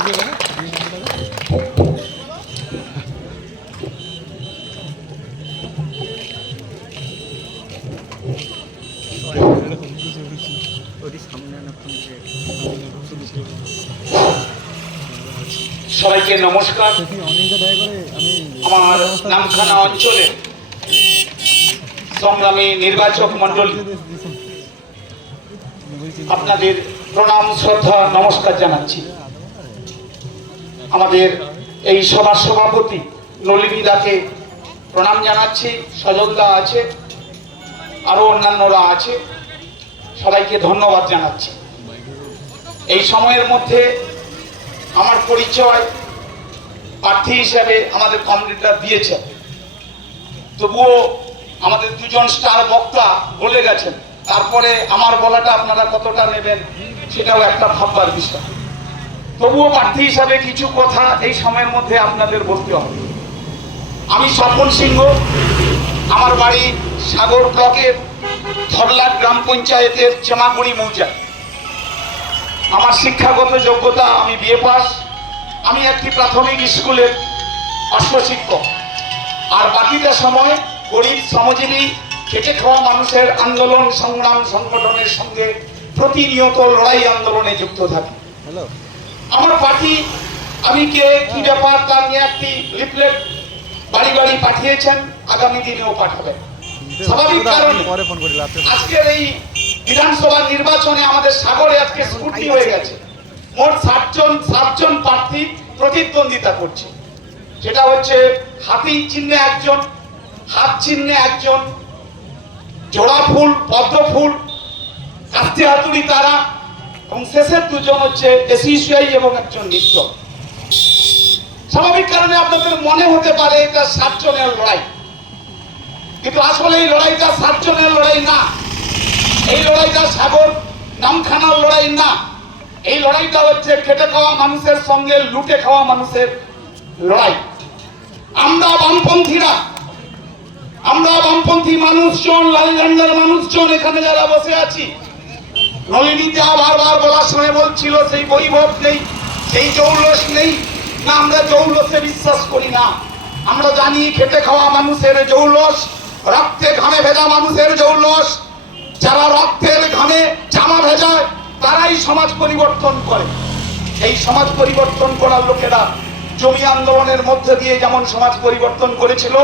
সবাইকে নমস্কার। আমার নামখানা অঞ্চলে সংগ্রামী নির্বাচক মন্ডলী, আপনাদের প্রণাম শ্রদ্ধা নমস্কার জানাচ্ছি। আমাদের এই সভার সভাপতি নলিনী দাকে প্রণাম জানাচ্ছি। সজলদা আছে, আরো অন্যান্যরা আছে, সবাইকে ধন্যবাদ জানাচ্ছি। এই সময়ের মধ্যে আমার পরিচয় প্রার্থী হিসেবে আমাদের কমরেডরা দিয়েছে, তবুও আমাদের দুজন স্টার বক্তা বলে গেছেন, তারপরে আমার বলাটা আপনারা কতটা নেবেন সেটাও একটা ভাববার বিষয়। তবুও প্রার্থী হিসাবে কিছু কথা এই সময়ের মধ্যে আপনাদের বলতে হবে। আমি স্বপন সিংহ, আমার বাড়ি সাগর ব্লকের থরলাট গ্রাম পঞ্চায়েতের চেমাগুড়ি মৌজা। আমার শিক্ষাগত যোগ্যতা, আমি বিএ পাস। আমি একটি প্রাথমিক স্কুলের পার্শ্ব শিক্ষক। আর বাকিটা সময় গরিব শ্রমজীবী খেটে খাওয়া মানুষের আন্দোলন সংগ্রাম সংগঠনের সঙ্গে প্রতিনিয়ত লড়াই আন্দোলনে যুক্ত থাকি। আমার পার্টি আমি কে কি ব্যাপার তা নিয়ে একটি লিফলেট বাড়ি বাড়ি পাঠিয়েছেন, আগামী দিনেও পাঠাবেন। স্বাভাবিক কারণে আজকের এই বিধানসভা নির্বাচনে আমাদের সাগরে আজকে স্কুটি হয়ে গেছে। মোট 7জন প্রার্থী প্রতিদ্বন্দ্বিতা করছে। সেটা হচ্ছে হাতি চিহ্নে একজন, হাত চিহ্নে একজন, জোড়া ফুল, পদ্ম ফুল, কাস্তে হাতুড়ি তারা, এবং শেষের দুজন হচ্ছে এসিসিআই এবং একজন নিত্য। স্বাভাবিক কারণে আপনাদের মনে হতে পারে এটা 7 জনের লড়াই, কিন্তু আসলে এই লড়াইটা 7 জনের লড়াই না। এই লড়াইটা সাগর নামখানার লড়াই না। এই লড়াইটা হচ্ছে খেটে খাওয়া মানুষের সঙ্গে লুটে খাওয়া মানুষের লড়াই। আমরা বামপন্থী মানুষজন, লাল ঝান্ডার মানুষজন এখানে যারা বসে আছি, নলিনী যা বারবার বলার সময় বলছিল সেই বৈভব নেই, সেই জৌলস নেই না। আমরা জৌলসে বিশ্বাস করি না। আমরা জানি খেটে খাওয়া মানুষের জৌলস, রক্তে ঘামে ভেজা মানুষের জৌলস। যারা রক্তের ঘামে জামা ভেজায় তারাই সমাজ পরিবর্তন করে। এই সমাজ পরিবর্তন করার লোকেরা জমি আন্দোলনের মধ্যে দিয়ে যেমন সমাজ পরিবর্তন করেছিল,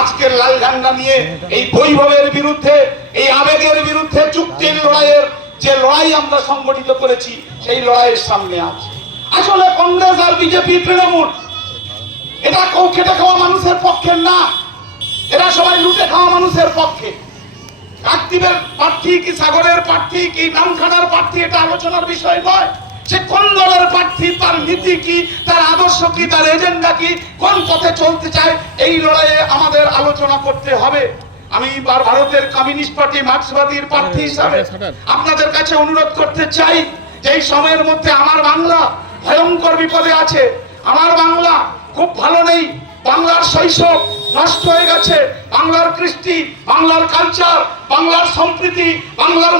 আজকের লাল ঝান্ডা নিয়ে এই বৈভবের বিরুদ্ধে, এই আবেগের বিরুদ্ধে চুক্তির লড়াইয়ের যে লড়াই আমরা সংগঠিত করেছি, সেই লড়াইয়ের সামনে আছে। আসলে কংগ্রেস আর বিজেপি তৃণমূল এটা কেউ খেটে খাওয়া মানুষের পক্ষে না, এরা সবাই লুটে খাওয়া মানুষের পক্ষে। কাকদ্বীপের প্রার্থী কি সাগরের প্রার্থী কি নামখানার প্রার্থী এটা আলোচনার বিষয় নয়। সে কোন দলের প্রার্থী, তার নীতি কি, তার আদর্শ কি, তার এজেন্ডা কি, কোন পথে চলতে চায়, এই লড়াইয়ে আমাদের আলোচনা করতে হবে। আমি ভারতের কমিউনিস্ট পার্টি মার্ক্সবাদীর প্রার্থী হিসাবে আপনাদের কাছে অনুরোধ করতে চাই যে এই সময়ের মধ্যে আমার বাংলা ভয়ঙ্কর বিপদে আছে। আমার বাংলা খুব ভালো নেই। বাংলার শৈশব নষ্ট হয়ে গেছে। বাংলার কৃষ্টি, বাংলার কালচার, বাংলার সম্প্রীতি, বাংলার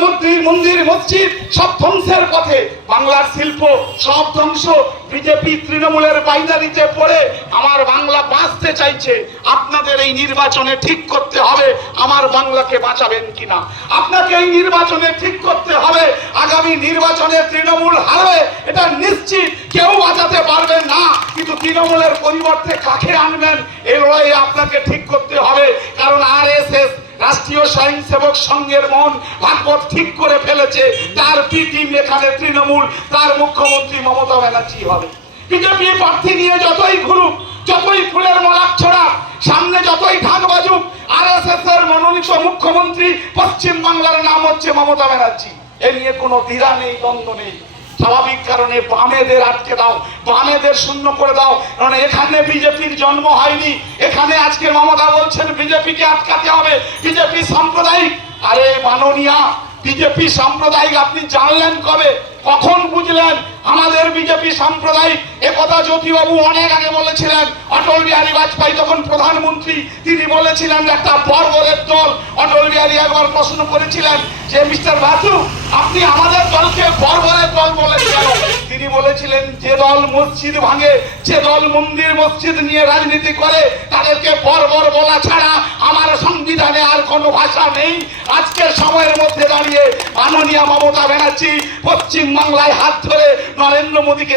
মন্দির মসজিদ সব ধ্বংসের পথে। বাংলার শিল্প সব ধ্বংস। বিজেপি তৃণমূলের বাইনারিতে পড়ে আমার বাংলা বাঁচতে চাইছে। আপনাদের এই নির্বাচনে ঠিক করতে হবে আমার বাংলাকে বাঁচাবেন কিনা। আপনাকে এই নির্বাচনে ঠিক করতে হবে। আগামী নির্বাচনে তৃণমূল হারবে এটা নিশ্চিত, কেউ বাঁচাতে পারবে না। কিন্তু তৃণমূলের পরিবর্তে কাকে আনবেন এই লড়াইয়ে আপনাকে ঠিক করতে হবে। কারণ আরএসএস রাষ্ট্রীয় স্বয়ংসেবক সংঘের মন ভাগবত ঠিক করে ফেলেছে, তার টিম এখানে তৃণমূল, তার মুখ্যমন্ত্রী মমতা ব্যানার্জি হবে। বিজেপি প্রার্থী নিয়ে যতই ঘুরুক, যতই ফুলের মালা ছড়া, সামনে যতই ঢাক বাজুক, আরএসএস এর মনোনীত মুখ্যমন্ত্রী পশ্চিম বাংলার নাম হচ্ছে মমতা ব্যানার্জি। এ নিয়ে কোনো দ্বিধা নেই, দ্বন্দ্ব নেই। স্বাভাবিক কারণে বামেদের আটকে দাও, বামেদের শূন্য করে দাও। কারণ এখানে বিজেপির জন্ম হয়নি। এখানে আজকে মমতা বলছেন বিজেপিকে আটকাতে হবে, বিজেপি সাম্প্রদায়িক। আরে মাননীয়া, বিজেপি সাম্প্রদায়িক আপনি জানলেন কবে, কখন বুঝলেন আমাদের বিজেপি সাম্প্রদায়িক? একথা জ্যোতিবাবু অনেক আগে বলেছিলেন। অটল বিহারী বাজপেয়ী যখন প্রধানমন্ত্রী, তিনি বলেছিলেন একটা বর্বরের দল। অটল বিহারী একবার প্রশ্ন করেছিলেন যে মিস্টার বাসু, আপনি আমাদের দলকে বর্বরের দল বলেছিলেন। তিনি বলেছিলেন বললেন, যে দল মসজিদ ভাঙে, যে দল মন্দির মসজিদ নিয়ে রাজনীতি করে, তাদেরকে বর্বর বলা ছাড়া আমার সংবিধানে আর কোনো ভাষা নেই। আজকের সময়ের মধ্যে দাঁড়িয়ে মাননীয় মমতা ব্যানার্জি পশ্চিম বাংলায় হাত ধরে নরেন্দ্র মোদীকে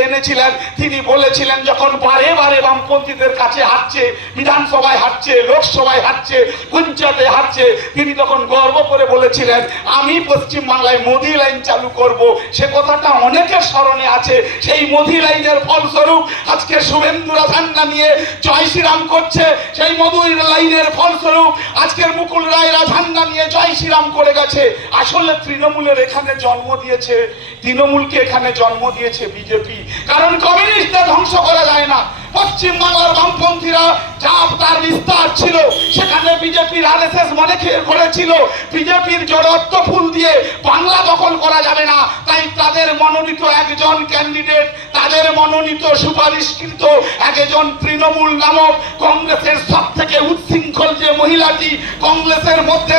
এনেছিলেন। তিনি বলেছিলেন, যখন বারে বারে বামপন্থীদের কাছে হারছে, বিধানসভায় হারছে, লোকসভায় হারছে, পঞ্চায়েতে হারছে, তিনি তখন গর্ব করে বলেছিলেন, আমি পশ্চিম বাংলায় মোদি লাইন চালু করব। সে কথাটা অনেকের স্মরণে আছে। সেই মোদি লাইনের ফলস্বরূপ আজকে শুভেন্দুরা ঝান্ডা নিয়ে জয় শ্রীরাম করছে। সেই মোদি লাইনের ফলস্বরূপ আজকের মুকুল রায়রা ঝান্ডা নিয়ে জয় শ্রীরাম করে গেছে। আসলে তৃণমূলের এখানে জন্ম দিয়েছে, তৃণমূলকে এখানে জন্ম দিয়েছে বিজেপি। কারণ কমিউনিস্টদের ধ্বংস করা যায় না। পশ্চিম বাংলার বামপন্থীরা যা তার বিস্তার ছিল, সেখানে বিজেপির আরএসএস মনে করেছিল বিজেপির জড়ত্ব ফুল দিয়ে বাংলা দখল করা যাবে না। তাই তাদের মনোনীত একজন ক্যান্ডিডেট, তাদের মনোনীত সুপারিশকৃত একজন তৃণমূল নামক কংগ্রেসের সব থেকে উচ্ছৃঙ্খল যে মহিলাটি, কংগ্রেসের মধ্যে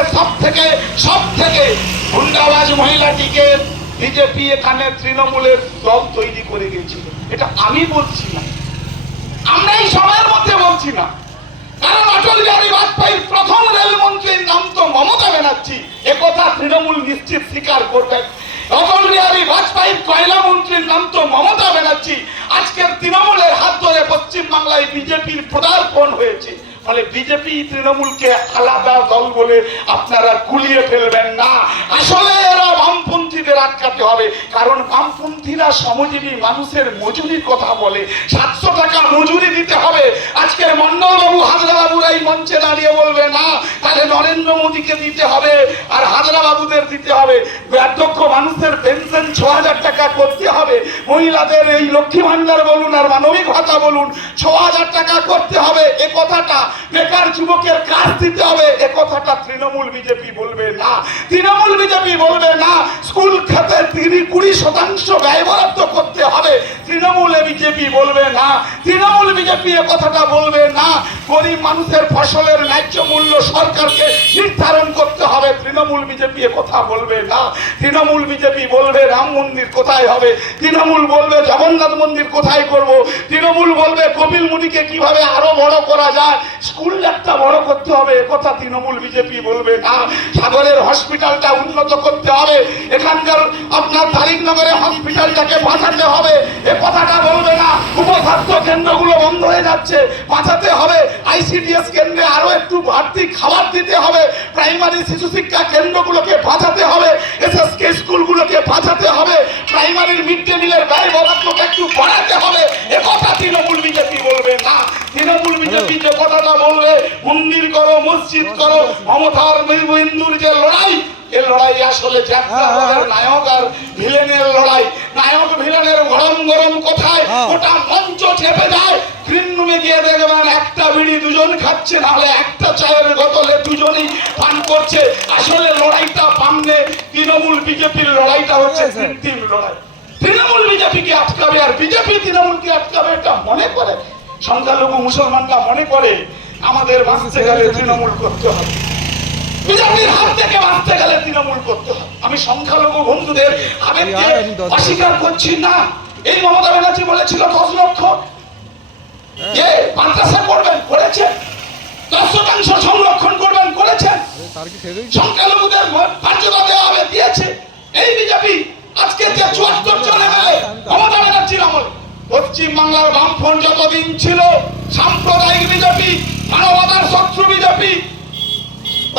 সব থেকে গুন্ডাবাজ মহিলাটিকে বিজেপি এখানে তৃণমূলের দল তৈরি করে গেছিল। এটা আমি বলছি না, আমরা এই সময়ের মধ্যে বলছি না। কারণ অটল বিহারী বাজপেয়ীর প্রথম রেলমন্ত্রীর নাম তো মমতা ব্যানার্জি, একথা তৃণমূল নিশ্চিত স্বীকার করবে। অটল বিহারী বাজপেয়ীর কয়লা মন্ত্রীর নাম তো মমতা ব্যানার্জি। আজকের তৃণমূলের হাত ধরে পশ্চিম বাংলায় বিজেপির পদার্পণ হয়েছে। ফলে বিজেপি তৃণমূলকে আলাদা দল বলে আপনারা গুলিয়ে ফেলবেন না। আসলে এরা বামপন্থীদের আটকাতে হবে। কারণ বামপন্থীরা শ্রমজীবী মানুষের মজুরির কথা বলে, 700 টাকা মজুরি দিতে হবে। আজকে মন্ডলবাবু, হাজরাবাবুরা এই মঞ্চে দাঁড়িয়ে বলবে না, তাহলে নরেন্দ্র মোদীকে দিতে হবে আর হাজরাবাবুদের দিতে হবে। বার্ধক্য মানুষের পেনশন 6000 টাকা করতে হবে। মহিলাদের এই লক্ষ্মী ভান্ডার বলুন আর মানবিক ভাতা বলুন, 6000 টাকা করতে হবে। এ কথাটা বেকার যুবকের কাজ দিতে হবে, এ কথাটা তৃণমূল বিজেপি বলবে না। তৃণমূল বিজেপি বলবে না স্কুল খাতে 20% ব্যয় বরাদ্দ করতে হবে, তৃণমূল বিজেপি বলবে না। তৃণমূল বিজেপি এ কথাটা বলবে না গরিব মানুষের ফসলের ন্যায্য মূল্য সরকারকে নির্ধারণ করতে হবে, তৃণমূল বিজেপি এ কথা বলবে না। তৃণমূল বিজেপি বলবে রাম মন্দির কোথায় হবে, তৃণমূল বলবে জগন্নাথ মন্দির কোথায় করব, তৃণমূল বলবে কপিল মুনিকে কিভাবে আরো বড় করা যায়, স্কুল একটা বড় করতে হবে, একথা তৃণমূল বিজেপি বলবে না। সাগরের হসপিটালটা উন্নত করতে হবে, এখানকার আপনার তারিকনগরের হসপিটালটাকে বাঁচাতে হবে, এ কথাটা বলবে না। উপস্বাস্থ্য কেন্দ্রগুলো বন্ধ হয়ে যাচ্ছে, বাঁচাতে হবে। আইসিডিএস কেন্দ্রে আরো একটু বাড়তি খাবার দিতে হবে। প্রাইমারি শিশু শিক্ষা কেন্দ্রগুলোকে বাঁচাতে হবে, এসএসকে স্কুলগুলোকে বাঁচাতে হবে। প্রাইমারির মিড ডে মিলের ব্যয় বরাদ্দটা একটু বাড়াতে হবে, এ কথা তৃণমূল বিজেপি বলবে না। তৃণমূল বিজেপি যে কথাটা বলবে মন্দির করো, মসজিদ করো, মমতার হিন্দুর যে লড়াই, এই লড়াই আসলে নায়ক আর ভিলেনের লড়াই। নায়ক ভিলেনের গরম গরম কোথায় ওটা মঞ্চ চেপে যায়। গ্রিন রুমে গিয়ে দেখবেন একটা বিড়ি দুজন খাচ্ছে, নাহলে একটা চায়ের বোতলে দুজনই পান করছে। আসলে লড়াইটা সামনে তৃণমূল বিজেপির লড়াইটা হচ্ছে কৃত্রিম লড়াই। তৃণমূল বিজেপিকে আটকাবে আর বিজেপি তৃণমূলকে আটকাবে, এটা মনে করে সংখ্যালঘু মুসলমানরা মনে করে আমাদের বাঁচতে গেলে তৃণমূল করতে হবে, বিজেপির হাত থেকে বাঁচতে গেলে তৃণমূল করতে হবে। আমি সংখ্যালঘু বন্ধুদের আবেগকে অস্বীকার করছি না। এই মমতা ব্যানার্জি বলেছিল 10 লক্ষ যে মাদ্রাসা করবেন, করেছেন। 10% সংরক্ষণ করবেন, করেছেন। সংখ্যালঘুদের মর্যাদা দেওয়া হবে, দিয়েছে। এই বিজেপি আজকে যে 74 জন এমএলএ মমতা ব্যানার্জির আমল, পশ্চিম বাংলার বামফ্রন্ট যতদিন ছিল সাম্প্রদায়িক বিজেপি, মানবতার শত্রু বিজেপি,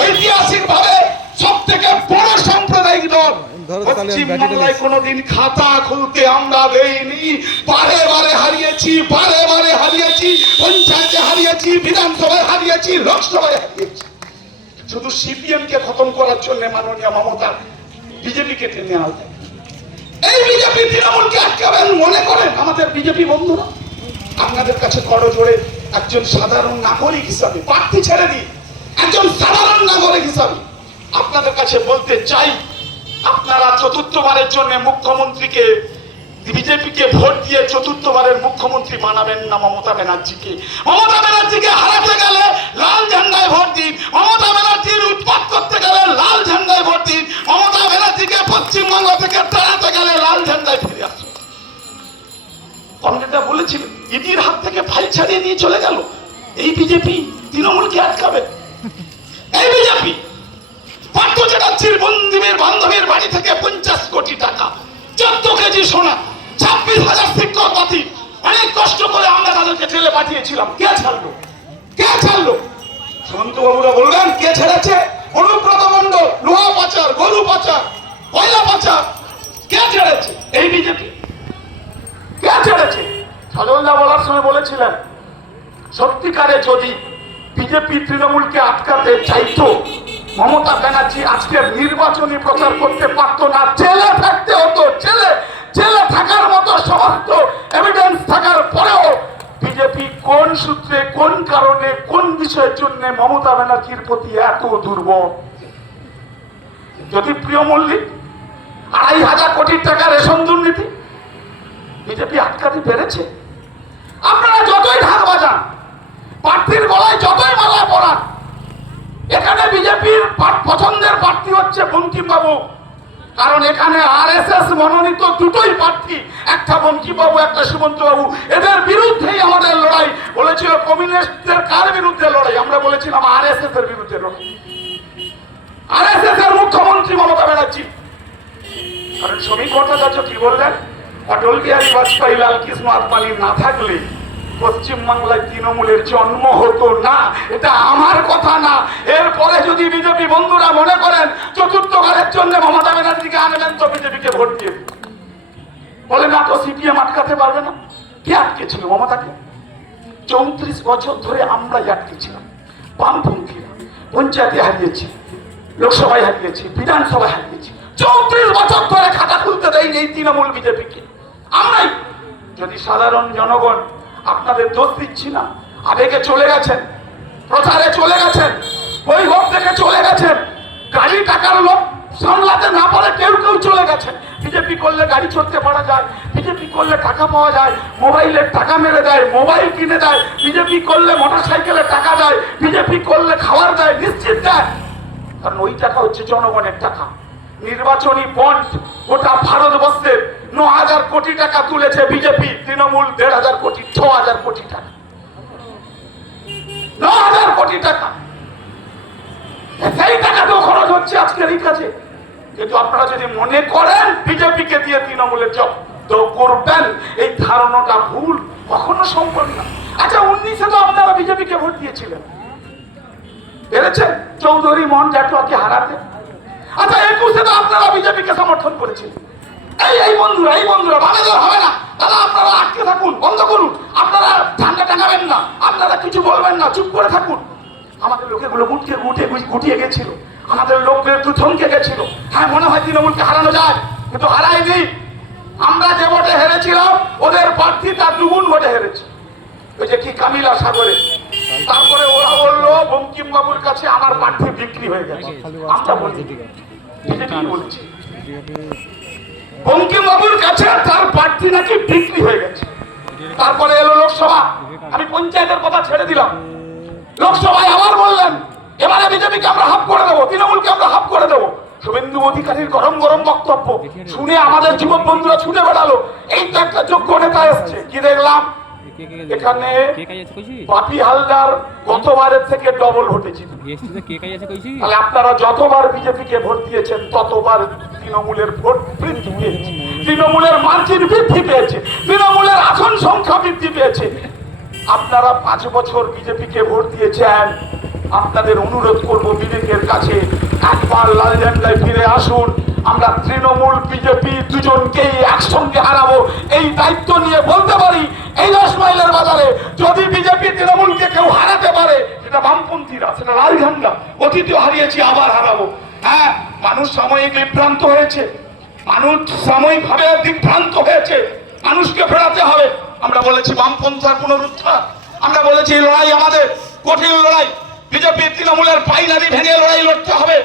ঐতিহাসিক ভাবে সব থেকে বড় সাম্প্রদায়িক দল। পশ্চিম বাংলায় কোনোদিন খাতা খুলতে আমরা দেইনি। বারে বারে হারিয়েছি, পঞ্চায়েতে হারিয়েছি, বিধানসভায় হারিয়েছি, লোকসভায় হারিয়েছি। শুধু সিপিএম কে খতম করার জন্য মাননীয় মমতা বিজেপিকে টেনে আনতেন। এই বিজেপি তৃণমূলকে আটকাবেন মনে করেন আমাদের বিজেপি বন্ধুরা? আপনাদের কাছে করজোড়ে একজন সাধারণ নাগরিক হিসাবে, প্রার্থী ছেড়ে দিই, একজন সাধারণ নাগরিক হিসাবে আপনাদের কাছে বলতে চাই, আপনারা চতুর্থবারের জন্য মুখ্যমন্ত্রীকে, বিজেপিকে ভোট দিয়ে চতুর্থবারের মুখ্যমন্ত্রী বানাবেন না মমতা ব্যানার্জিকে। মমতা ব্যানার্জিকে হারাতে গেলে লাল ঝান্ডায় ভোট দিন, মমতা ব্যানার্জির উৎপাত করতে গেলে লাল ঝান্ডায় ভোট দিন, মমতা ব্যানার্জিকে পশ্চিমবঙ্গ থেকে তাড়াতে গেলে লাল ঝান্ডায় ফিরে ইডির হাত থেকে ফাইল ছাড়িয়ে নিয়ে চলে গেল। এই বিজেপি তৃণমূলকে আটকাবে? এই বিজেপি পার্থ চ্যাটার্জির বান্ধবীর বাড়ি থেকে 50 কোটি টাকা, 14 কেজি সোনা, 26,000 শিক্ষক পাতি, অনেক কষ্ট করে আমরা তাদেরকে জেলে পাঠিয়েছিলাম। কে ছাড়লো? কে ছাড়লো? সুমন্ত বাবুরা বলবেন কে ছেড়েছে? অনুব্রত মণ্ডল লোহা পাচার, গরু পাচার, কয়লা পাচার, কে ছেড়েছে? এই বিজেপি। কে ছেড়েছে? সজলদা বলার সময় বলেছিলেন সত্যিকারে যদি বিজেপি তৃণমূলকে আটকাতে চাইতো, মমতা ব্যানার্জি আজকের নির্বাচনী প্রচার করতে পারতো না, জেলে থাকতে হতো। জেলে থাকার মতো সমস্ত এভিডেন্স থাকার পরেও বিজেপি কোন সূত্রে, কোন কারণে, কোন বিষয়ের জন্য মমতা ব্যানার্জির প্রতি এত দুর্বল? যদি প্রিয় মল্লিক 2,500 কোটি টাকা রেশন দুর্নীতি বিজেপি আটকাতে পেরেছে? আপনারা যতই ঢাক বাজান, প্রার্থীর গলায় যতই মালা পড়ান, এখানে বিজেপির পছন্দের প্রার্থী হচ্ছে বঙ্কিমবাবু। কারণ এখানে আরএসএস মনোনীত দুটোই প্রার্থী, একটা বঙ্কিমবাবু, একটা সুমন্ত বাবু। এদের বিরুদ্ধেই আমাদের লড়াই। বলেছিল কমিউনিস্টদের কার বিরুদ্ধে লড়াই? আমরা বলেছিলাম আরএসএস এর বিরুদ্ধে লড়াই। আরএসএস এর মুখ্যমন্ত্রী মমতা ব্যানার্জি। কারণ শ্রমিক ভট্টাচার্য কি বললেন? অটল বিহারী বাজপেয়ী, লাল কৃষ্ণ আদবানি না থাকলে পশ্চিমবাংলায় তৃণমূলের জন্ম হতো না। এটা আমার কথা না। এরপরে যদি বিজেপি বন্ধুরা মনে করেন চতুর্থবারের জন্য মমতা ব্যানার্জিকে আনবেন তো বিজেপিকে ভোট দিয়ে বলে না তো সিপিএম আটকাতে পারবে না। কে আটকেছিল মমতাকে? 34 বছর ধরে আমরাই আটকেছিলাম। বামপন্থীরা পঞ্চায়েতে হারিয়েছি, লোকসভায় হারিয়েছি, বিধানসভায় হারিয়েছি। 34 বছর ধরে খাতা খুলতে দেয়নি এই তৃণমূল বিজেপিকে আমরাই। যদি সাধারণ জনগণ, আপনাদের দোষ দিচ্ছি না, আবেগে চলে গেছেন, প্রচারে চলে গেছেন, বৈভব থেকে চলে গেছেন, গাড়ি টাকার লোক সামলাতে না পারে কেউ চলে গেছেন। বিজেপি করলে গাড়ি চড়তে পারা যায়, বিজেপি করলে টাকা পাওয়া যায়, মোবাইলের টাকা মেরে দেয়, মোবাইল কিনে দেয়, বিজেপি করলে মোটরসাইকেলে টাকা দেয়, বিজেপি করলে খাবার দেয়, নিশ্চিত দেয়। কারণ ওই টাকা হচ্ছে জনগণের টাকা। নির্বাচনী বন্ড গোটা ভারতবর্ষের 9,000 কোটি টাকা তুলেছে বিজেপি, তৃণমূল 1,500 কোটি, 6,000 কোটি টাকা, 9,000 কোটি টাকা। সেই টাকা তো খরচ হচ্ছে আজকের এই কাজে। কিন্তু আপনারা যদি মনে করেন বিজেপিকে দিয়ে তৃণমূলের জব্দ করবেন, এই ধারণাটা ভুল, কখনো সম্ভব না। আচ্ছা 19-এ তো আপনারা বিজেপিকে ভোট দিয়েছিলেন, পেরেছেন চৌধুরী মোহন জাটুয়াকে হারাতে। আচ্ছা 21-এ তো আপনারা বিজেপিকে সমর্থন করেছিলেন। এই বন্ধুরা বাধা হবে না দাদা, আপনারা আটকে থাকুন, বন্ধ করুন, আপনারা ঝান্ডা টাঙাবেন না, আপনারা কিছু বলবেন না, চুপ করে থাকুন। আমাদের লোকেগুলো গুটিয়ে গেছিল, আমাদের লোকগুলো একটু থমকে গেছিল। হ্যাঁ, মনে হয় তৃণমূলকে হারানো যায়, কিন্তু হারায়নি। আমরা যে ভোটে হেরেছিলাম ওদের প্রার্থী তার 2 গুণ ভোটে হেরেছে। ওই যে কি কামিলা সাগরে, তারপরে ওরা বললো বঙ্কিমবাবুর কাছে আমার প্রার্থী বিক্রি হয়ে গেছে। আমরা বলি বিজেপি বলছি বঙ্কিমবাবুর কাছে তার প্রার্থী নাকি বিক্রি হয়ে গেছে। তারপরে এলো লোকসভা, আমি পঞ্চায়েতের কথা ছেড়ে দিলাম। লোকসভায় আবার বললেন এবারে বিজেপিকে আমরা হাফ করে দেবো, তৃণমূলকে আমরা হাফ করে দেবো। শুভেন্দু অধিকারীর গরম বক্তব্য শুনে আমাদের যুবক বন্ধুরা ছুটে বেড়ালো, এই তো একটা যোগ্য নেতা এসছে। কি দেখলাম এখানে পাপি হালদার গতবারের থেকে ডবল ভোটেছিল। তাহলে আপনারা যতবার বিজেপিকে ভোট দিয়েছেন ততবার তৃণমূলের ভোট বৃদ্ধি পেয়েছে, তৃণমূলের মার্জিন বৃদ্ধি পেয়েছে, তৃণমূলের আসন সংখ্যা বৃদ্ধি পেয়েছে। আপনারা 5 বছর বিজেপিকে ভোট দিয়েছেন। আপনাদের অনুরোধ করব বিবেকের কাছে, একবার লাল ঝান্ডায় ফিরে আসুন। আমরা তৃণমূল বিজেপি দুজনকেই একসঙ্গে হারাবো, এই দায়িত্ব নিয়ে বলতে পারি। এই 10 মাইলের বাজারে যদি বিজেপি তৃণমূলকে কেউ হারাতে পারে, সেটা বামপন্থীরা, সেটা লাল ঝান্ডা। অতীতেও হারিয়েছি, আবার হারাবো। হ্যাঁ, মানুষ সাময়িক বিভ্রান্ত হয়েছে, মানুষ সাময়িকভাবে দিকভ্রান্ত হয়েছে, মানুষকে ফেরাতে হবে। আমরা বলেছি বামপন্থার পুনরুত্থান, আমরা বলেছি লড়াই আমাদের কঠিন লড়াই, বিজেপি তৃণমূলের পাইনারি ভেঙে লড়াই লড়তে হবে।